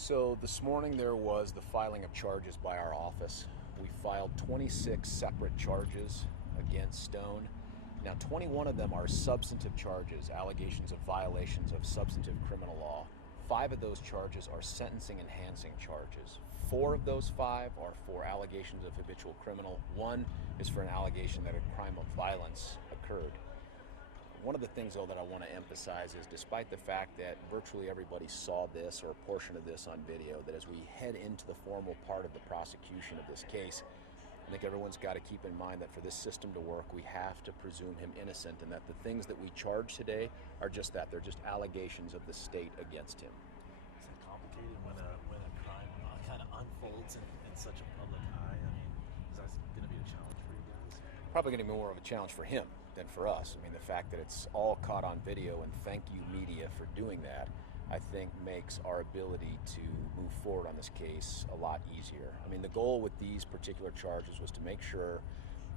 So this morning there was the filing of charges by our office. We filed 26 separate charges against Stone. Now 21 of them are substantive charges, allegations of violations of substantive criminal law. 5 of those charges are sentencing enhancing charges. 4 of those 5 are for allegations of habitual criminal. 1 is for an allegation that a crime of violence occurred. One of the things, though, that I want to emphasize is despite the fact that virtually everybody saw this or a portion of this on video, that as we head into the formal part of the prosecution of this case, I think everyone's got to keep in mind that for this system to work, we have to presume him innocent, and that the things that we charge today are just that. They're just allegations of the state against him. Is it complicated when a crime kind of unfolds in such a public eye? I mean, is that going to be a challenge for you guys? Probably going to be more of a challenge for him than for us. I mean, the fact that it's all caught on video, and thank you media for doing that, I think makes our ability to move forward on this case a lot easier. I mean, the goal with these particular charges was to make sure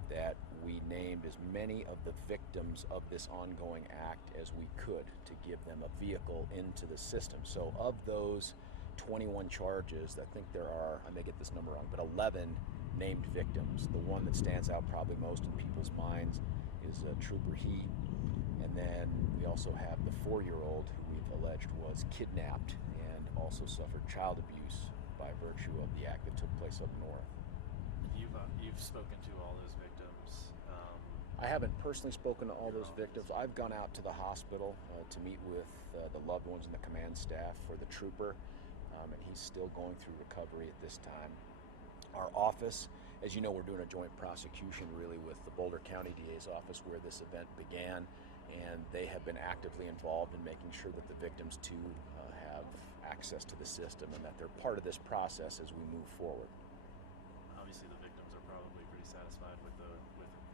that we named as many of the victims of this ongoing act as we could to give them a vehicle into the system. So of those 21 charges, I think there are, I may get this number wrong, but 11 named victims. The one that stands out probably most in people's minds is Trooper He, and then we also have the 4-year-old who we've alleged was kidnapped and also suffered child abuse by virtue of the act that took place up north. You've spoken to all those victims. I haven't personally spoken to all those victims. I've gone out to the hospital to meet with the loved ones and the command staff for the trooper, and he's still going through recovery at this time. Our office, as you know, we're doing a joint prosecution really with the Boulder County DA's office where this event began, and they have been actively involved in making sure that the victims too have access to the system and that they're part of this process as we move forward. Obviously the victims are probably pretty satisfied with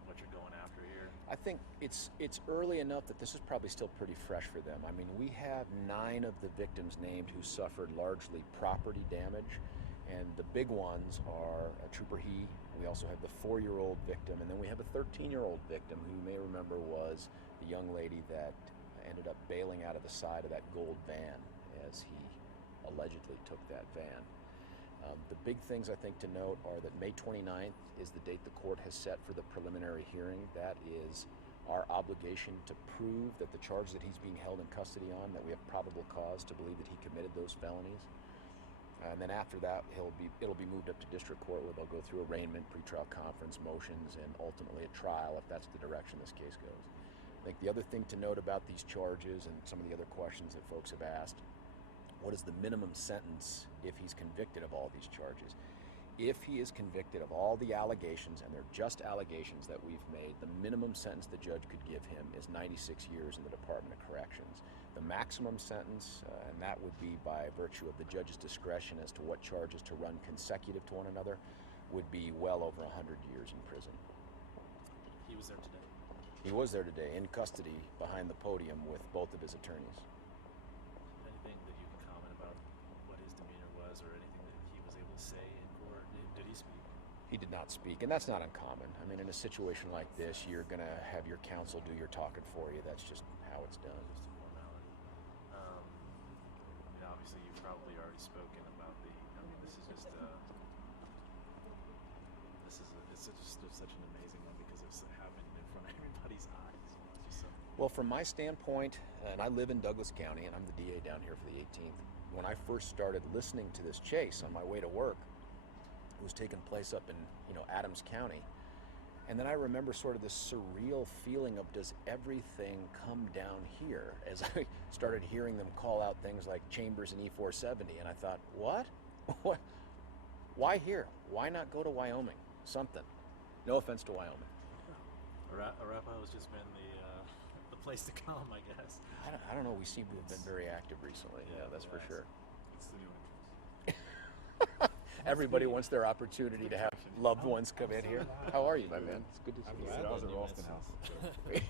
what you're going after here. I think it's early enough that this is probably still pretty fresh for them. I mean, we have 9 of the victims named who suffered largely property damage. And the big ones are Trooper He. We also have the 4-year-old victim, and then we have a 13-year-old victim who you may remember was the young lady that ended up bailing out of the side of that gold van as he allegedly took that van. The big things I think to note are that May 29th is the date the court has set for the preliminary hearing. That is our obligation to prove that the charge that he's being held in custody on, that we have probable cause to believe that he committed those felonies. And then after that, it'll be moved up to district court where they'll go through arraignment, pretrial conference, motions, and ultimately a trial if that's the direction this case goes. I think the other thing to note about these charges and some of the other questions that folks have asked, what is the minimum sentence if he's convicted of all these charges? If he is convicted of all the allegations, and they're just allegations that we've made, the minimum sentence the judge could give him is 96 years in the Department of Corrections. The maximum sentence, and that would be by virtue of the judge's discretion as to what charges to run consecutive to one another, would be well over 100 years in prison. He was there today? He was there today, in custody, behind the podium with both of his attorneys. Anything that you can comment about what his demeanor was, or anything that he was able to say in court? Did he speak? He did not speak, and that's not uncommon. I mean, in a situation like this, you're going to have your counsel do your talking for you. That's just how it's done. Just a formality. I mean, obviously, you've probably already spoken about this is just it's such an amazing one because it's happened in front of everybody's eyes. It's just so. Well, from my standpoint, and I live in Douglas County, and I'm the DA down here for the 18th. When I first started listening to this chase on my way to work, it was taking place up in Adams County, and then I remember sort of this surreal feeling of, does everything come down here? As I started hearing them call out things like Chambers and E470, and I thought, what? Why here? Why not go to Wyoming? Something. No offense to Wyoming. Arapahoe has just been the place to come, I guess. I don't know. We seem to have been very active recently. Yeah, that's for sure. It's the new interest. Everybody wants their opportunity to have loved ones come in here. How are you, my man? It's good to see you. I was at Ralston House.